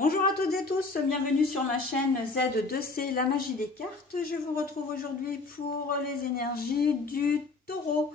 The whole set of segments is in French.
Bonjour à toutes et tous, bienvenue sur ma chaîne Z2C, la magie des cartes. Je vous retrouve aujourd'hui pour les énergies du taureau.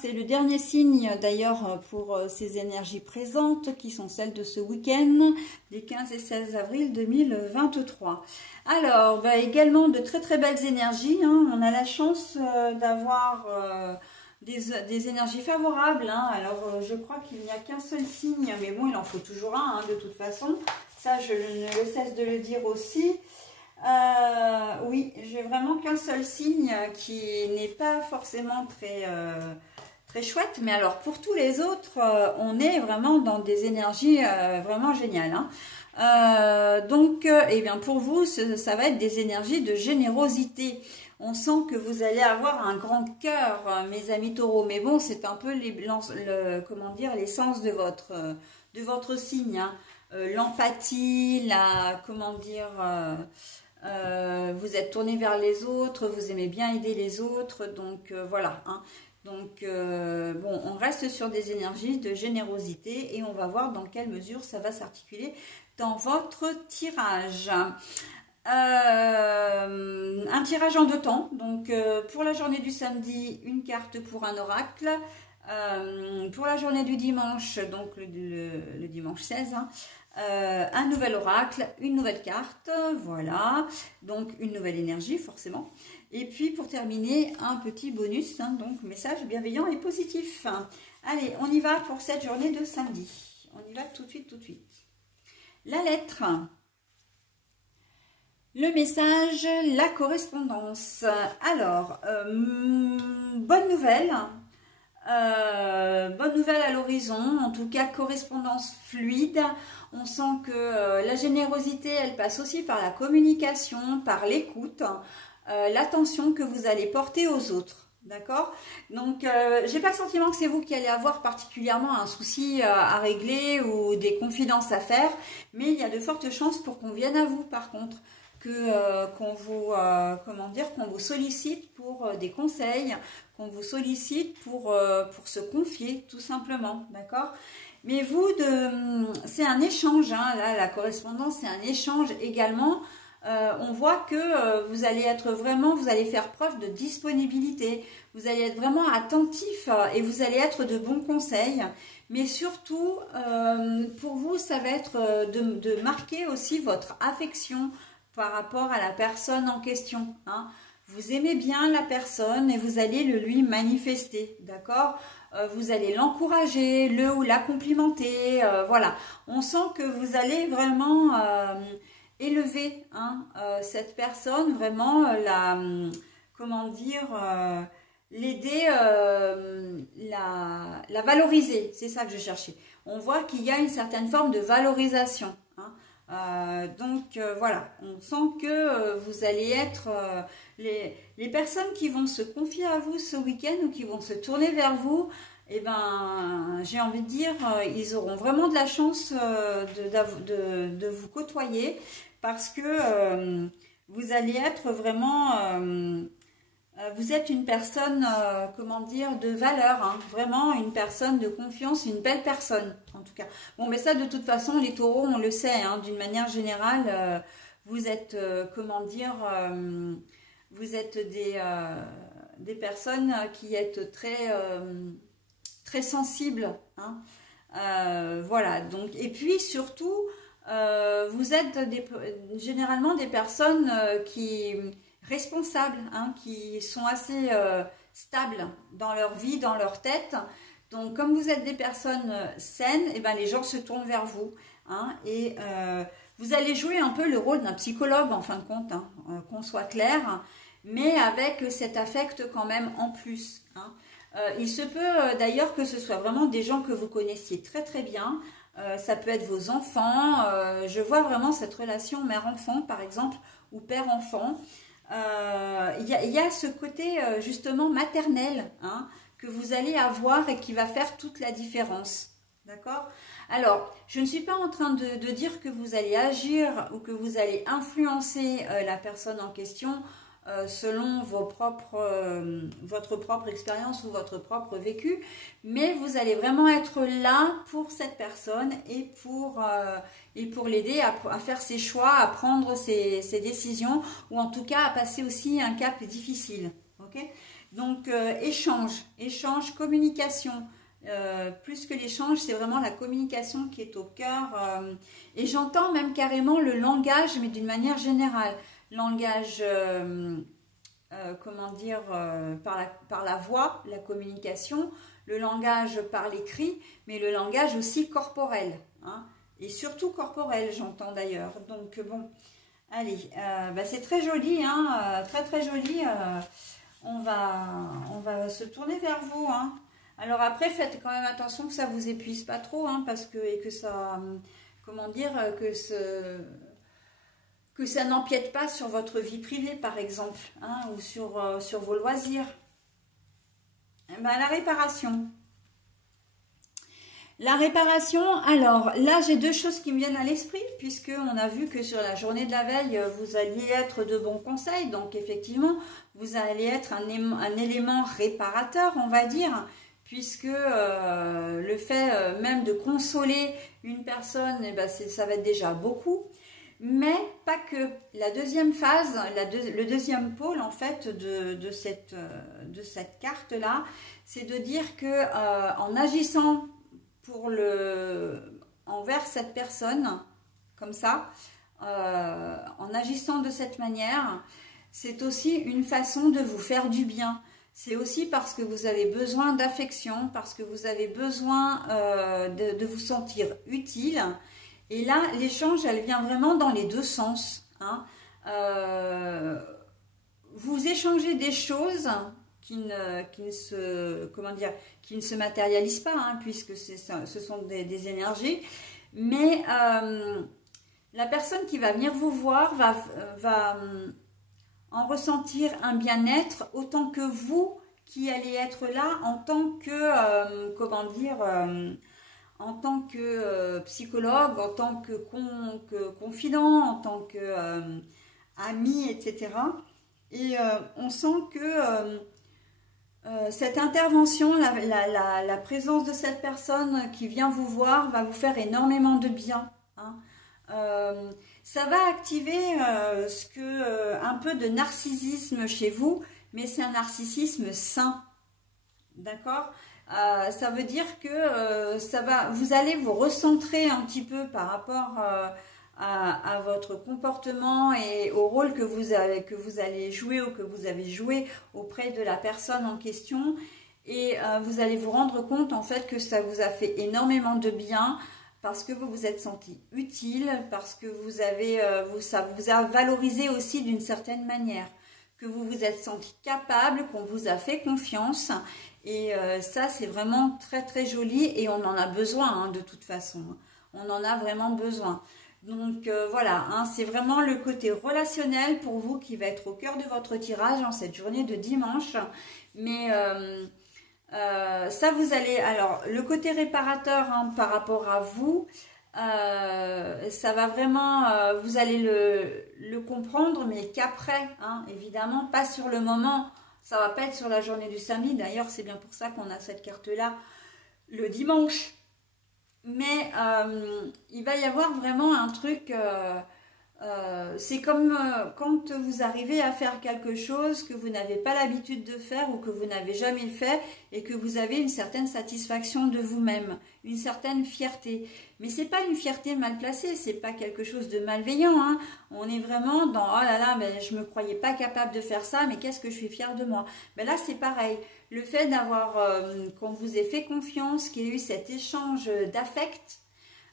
C'est le dernier signe d'ailleurs pour ces énergies présentes qui sont celles de ce week-end des 15 et 16 avril 2023. Alors, également de très belles énergies. On a la chance d'avoir des énergies favorables. Alors, je crois qu'il n'y a qu'un seul signe, mais bon, il en faut toujours un de toute façon. Ça, je ne cesse de le dire aussi. Oui, j'ai vraiment qu'un seul signe qui n'est pas forcément très chouette, mais alors pour tous les autres, on est vraiment dans des énergies vraiment géniales. Donc, eh bien pour vous, ça va être des énergies de générosité. On sent que vous allez avoir un grand cœur, mes amis taureaux, mais bon, c'est un peu l'essence de votre signe. L'empathie, vous êtes tourné vers les autres, vous aimez bien aider les autres, donc voilà. Donc bon, on reste sur des énergies de générosité et on va voir dans quelle mesure ça va s'articuler dans votre tirage. Un tirage en deux temps, donc pour la journée du samedi, une carte pour un oracle. Pour la journée du dimanche, donc le dimanche 16, un nouvel oracle, une nouvelle carte, voilà, donc une nouvelle énergie forcément. Et puis pour terminer, un petit bonus, donc message bienveillant et positif. Allez, on y va pour cette journée de samedi. On y va tout de suite. La lettre, le message, la correspondance. Alors, bonne nouvelle. Bonne nouvelle à l'horizon, en tout cas correspondance fluide. On sent que la générosité, elle passe aussi par la communication, par l'écoute, l'attention que vous allez porter aux autres. D'accord? Donc, j'ai pas le sentiment que c'est vous qui allez avoir particulièrement un souci à régler ou des confidences à faire, mais il y a de fortes chances pour qu'on vienne à vous par contre. Qu'on vous sollicite pour des conseils, qu'on vous sollicite pour se confier, tout simplement, d'accord? Mais vous, c'est un échange, là, la correspondance, c'est un échange également. On voit que vous allez faire preuve de disponibilité, vous allez être vraiment attentif et vous allez être de bons conseils. Mais surtout, pour vous, ça va être de marquer aussi votre affection par rapport à la personne en question. Vous aimez bien la personne et vous allez le lui manifester, d'accord? Vous allez l'encourager, le ou la complimenter, voilà. On sent que vous allez vraiment élever cette personne, vraiment l'aider, la valoriser, c'est ça que je cherchais. On voit qu'il y a une certaine forme de valorisation. Voilà, on sent que vous allez être les personnes qui vont se confier à vous ce week-end ou qui vont se tourner vers vous, j'ai envie de dire, ils auront vraiment de la chance de vous côtoyer parce que vous allez être vraiment vous êtes une personne, de valeur, vraiment une personne de confiance, une belle personne, en tout cas. Bon, mais ça, de toute façon, les taureaux, on le sait, d'une manière générale, vous êtes, vous êtes des personnes qui êtes très sensibles, voilà, donc, et puis, surtout, vous êtes généralement des personnes responsables, qui sont assez stables dans leur vie, dans leur tête. Donc, comme vous êtes des personnes saines, les gens se tournent vers vous. Et vous allez jouer un peu le rôle d'un psychologue, en fin de compte, qu'on soit clair, mais avec cet affect quand même en plus. Il se peut d'ailleurs que ce soit vraiment des gens que vous connaissiez très bien. Ça peut être vos enfants. Je vois vraiment cette relation mère-enfant, par exemple, ou père-enfant. Il y a ce côté justement maternel que vous allez avoir et qui va faire toute la différence, d'accord? Alors, je ne suis pas en train de dire que vous allez agir ou que vous allez influencer la personne en question selon votre propre expérience ou votre propre vécu, mais vous allez vraiment être là pour cette personne et pour l'aider à faire ses choix, à prendre ses décisions, ou en tout cas à passer aussi un cap difficile. Okay, donc échange, communication. Plus que l'échange, c'est vraiment la communication qui est au cœur. Et j'entends même carrément le langage, mais d'une manière générale. Langage, comment dire, par la voix, la communication, le langage par l'écrit, mais le langage aussi corporel. Hein, et surtout corporel, j'entends d'ailleurs. Donc bon, allez, c'est très joli, hein, très joli. On va se tourner vers vous, hein. Alors après, faites quand même attention que ça vous épuise pas trop, hein, parce que, et que ça, comment dire, que ça n'empiète pas sur votre vie privée, par exemple, hein, ou sur vos loisirs. La réparation. La réparation, alors là j'ai deux choses qui me viennent à l'esprit, puisque on a vu que sur la journée de la veille, vous alliez être de bons conseils, donc effectivement, vous allez être un élément réparateur, on va dire, puisque le fait même de consoler une personne, ça va être déjà beaucoup, mais pas que. La deuxième phase, le deuxième pôle en fait de cette carte-là, c'est de dire que en agissant envers cette personne, comme ça, en agissant de cette manière, c'est aussi une façon de vous faire du bien. C'est aussi parce que vous avez besoin d'affection, parce que vous avez besoin de vous sentir utile. Et là, l'échange, elle vient vraiment dans les deux sens. Hein. Vous échangez des choses qui ne se matérialisent pas, hein, puisque ce sont des énergies. Mais la personne qui va venir vous voir va en ressentir un bien-être autant que vous qui allez être là en tant que, en tant que psychologue, en tant que confident, en tant que ami, etc. Et on sent que cette intervention, la présence de cette personne qui vient vous voir va vous faire énormément de bien. Hein. Ça va activer un peu de narcissisme chez vous, mais c'est un narcissisme sain. D'accord ? Ça veut dire que vous allez vous recentrer un petit peu par rapport à votre comportement et au rôle que vous allez jouer ou que vous avez joué auprès de la personne en question, et vous allez vous rendre compte en fait que ça vous a fait énormément de bien parce que vous vous êtes senti utile, parce que ça vous a valorisé aussi d'une certaine manière, que vous vous êtes senti capable, qu'on vous a fait confiance. Et ça, c'est vraiment très joli et on en a besoin, hein, de toute façon. On en a vraiment besoin. Donc voilà, hein, c'est vraiment le côté relationnel pour vous qui va être au cœur de votre tirage en cette journée de dimanche. Mais ça, vous allez... Alors, le côté réparateur, hein, par rapport à vous, ça va vraiment... vous allez le comprendre, mais qu'après, hein, évidemment, pas sur le moment. Ça va pas être sur la journée du samedi. D'ailleurs, c'est bien pour ça qu'on a cette carte-là le dimanche. Mais il va y avoir vraiment un truc... c'est comme quand vous arrivez à faire quelque chose que vous n'avez pas l'habitude de faire ou que vous n'avez jamais fait et que vous avez une certaine satisfaction de vous-même, une certaine fierté. Mais c'est pas une fierté mal placée, c'est pas quelque chose de malveillant. Hein. On est vraiment dans « oh là là, ben, je me croyais pas capable de faire ça, mais qu'est-ce que je suis fière de moi ». Ben là, c'est pareil. Le fait d'avoir, qu'on vous ait fait confiance, qu'il y ait eu cet échange d'affect,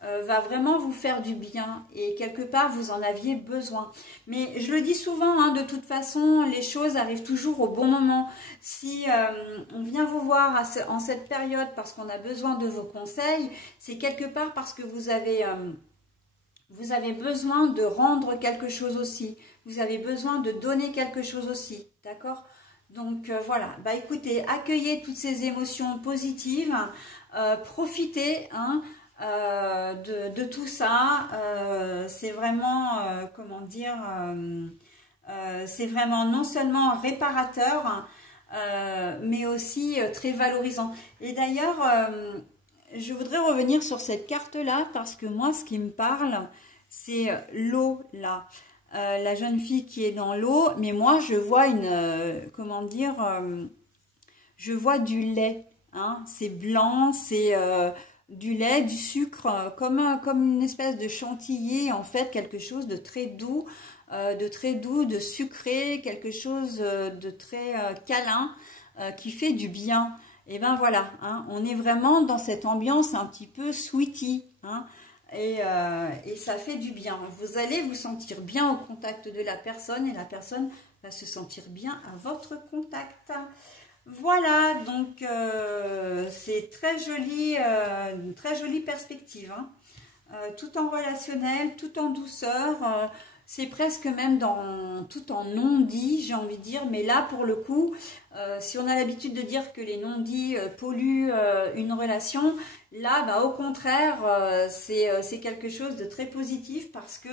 va vraiment vous faire du bien et quelque part vous en aviez besoin. Mais je le dis souvent, hein, de toute façon les choses arrivent toujours au bon moment. Si on vient vous voir en cette période parce qu'on a besoin de vos conseils, c'est quelque part parce que vous avez besoin de rendre quelque chose aussi, vous avez besoin de donner quelque chose aussi, d'accord? Donc voilà, bah écoutez, accueillez toutes ces émotions positives, profitez, hein, de tout ça. C'est vraiment, comment dire, C'est vraiment non seulement réparateur, mais aussi très valorisant. Et d'ailleurs, je voudrais revenir sur cette carte-là parce que moi, ce qui me parle, c'est l'eau là. La jeune fille qui est dans l'eau, mais moi, je vois comment dire, je vois du lait. Hein, c'est blanc, c'est du lait, du sucre, comme une espèce de chantilly, en fait, quelque chose de très doux, de sucré, quelque chose de très câlin, qui fait du bien. Et ben voilà, hein, on est vraiment dans cette ambiance un petit peu sweetie, hein, et ça fait du bien. Vous allez vous sentir bien au contact de la personne et la personne va se sentir bien à votre contact. Voilà, donc c'est très joli, une très jolie perspective, hein. Tout en relationnel, tout en douceur, c'est presque même tout en non-dit, j'ai envie de dire, mais là pour le coup, si on a l'habitude de dire que les non-dits polluent une relation, là bah, au contraire, c'est quelque chose de très positif parce que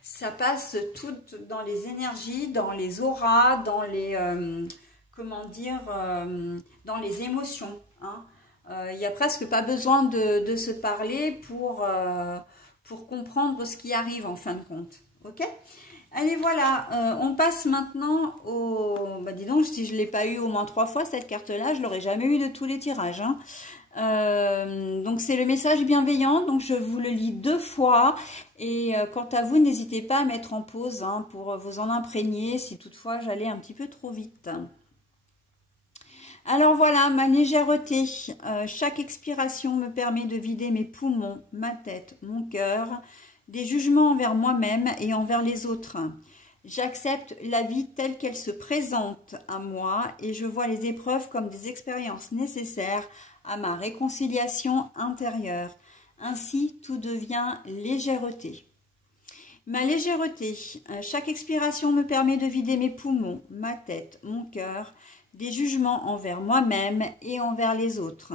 ça passe tout dans les énergies, dans les auras, dans les... comment dire, dans les émotions. Hein. Il n'y a presque pas besoin de se parler pour comprendre ce qui arrive en fin de compte. Ok? Allez, voilà, on passe maintenant au... Bah, dis donc, si je ne l'ai pas eu au moins 3 fois, cette carte-là, je ne l'aurais jamais eu de tous les tirages. Hein. Donc, c'est le message bienveillant. Donc, je vous le lis 2 fois. Et quant à vous, n'hésitez pas à mettre en pause hein, pour vous en imprégner si toutefois j'allais un petit peu trop vite. Alors voilà, ma légèreté. Chaque expiration me permet de vider mes poumons, ma tête, mon cœur, des jugements envers moi-même et envers les autres. J'accepte la vie telle qu'elle se présente à moi et je vois les épreuves comme des expériences nécessaires à ma réconciliation intérieure. Ainsi, tout devient légèreté. Ma légèreté. Chaque expiration me permet de vider mes poumons, ma tête, mon cœur, des jugements envers moi-même et envers les autres.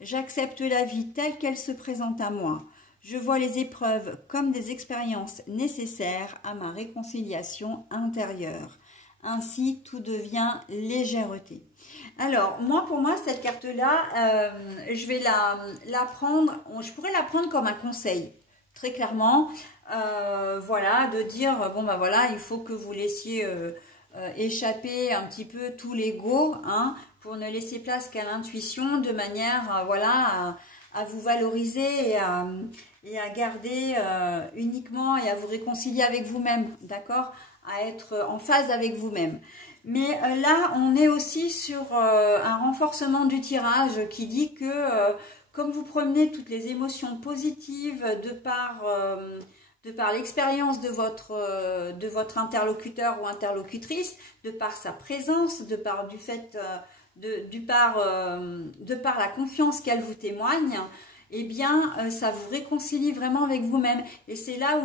J'accepte la vie telle qu'elle se présente à moi. Je vois les épreuves comme des expériences nécessaires à ma réconciliation intérieure. Ainsi, tout devient légèreté. Alors, pour moi, cette carte-là, je vais la prendre, je pourrais la prendre comme un conseil, très clairement. Voilà, de dire, bon ben voilà, il faut que vous laissiez... échapper un petit peu tout l'ego, hein, pour ne laisser place qu'à l'intuition, de manière voilà, à vous valoriser et à garder uniquement et à vous réconcilier avec vous-même, d'accord, à être en phase avec vous-même. Mais là, on est aussi sur un renforcement du tirage qui dit que comme vous promenez toutes les émotions positives de par l'expérience de votre interlocuteur ou interlocutrice, de par sa présence, de par la confiance qu'elle vous témoigne, eh bien, ça vous réconcilie vraiment avec vous-même. Et c'est là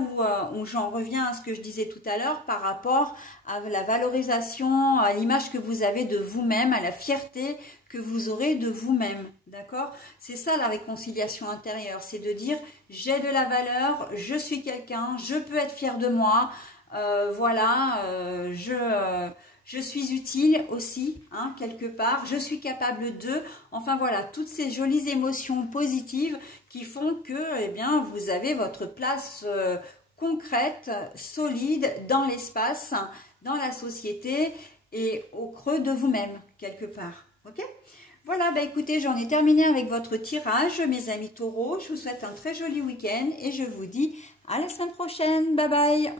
où j'en reviens à ce que je disais tout à l'heure par rapport à la valorisation, à l'image que vous avez de vous-même, à la fierté que vous aurez de vous-même. D'accord? C'est ça la réconciliation intérieure, c'est de dire j'ai de la valeur, je suis quelqu'un, je peux être fière de moi, voilà, je suis utile aussi, hein, quelque part, je suis capable de, enfin voilà, toutes ces jolies émotions positives qui font que, eh bien, vous avez votre place concrète, solide dans l'espace, dans la société et au creux de vous-même, quelque part, ok ? Voilà, bah écoutez, j'en ai terminé avec votre tirage, mes amis taureaux. Je vous souhaite un très joli week-end et je vous dis à la semaine prochaine. Bye bye!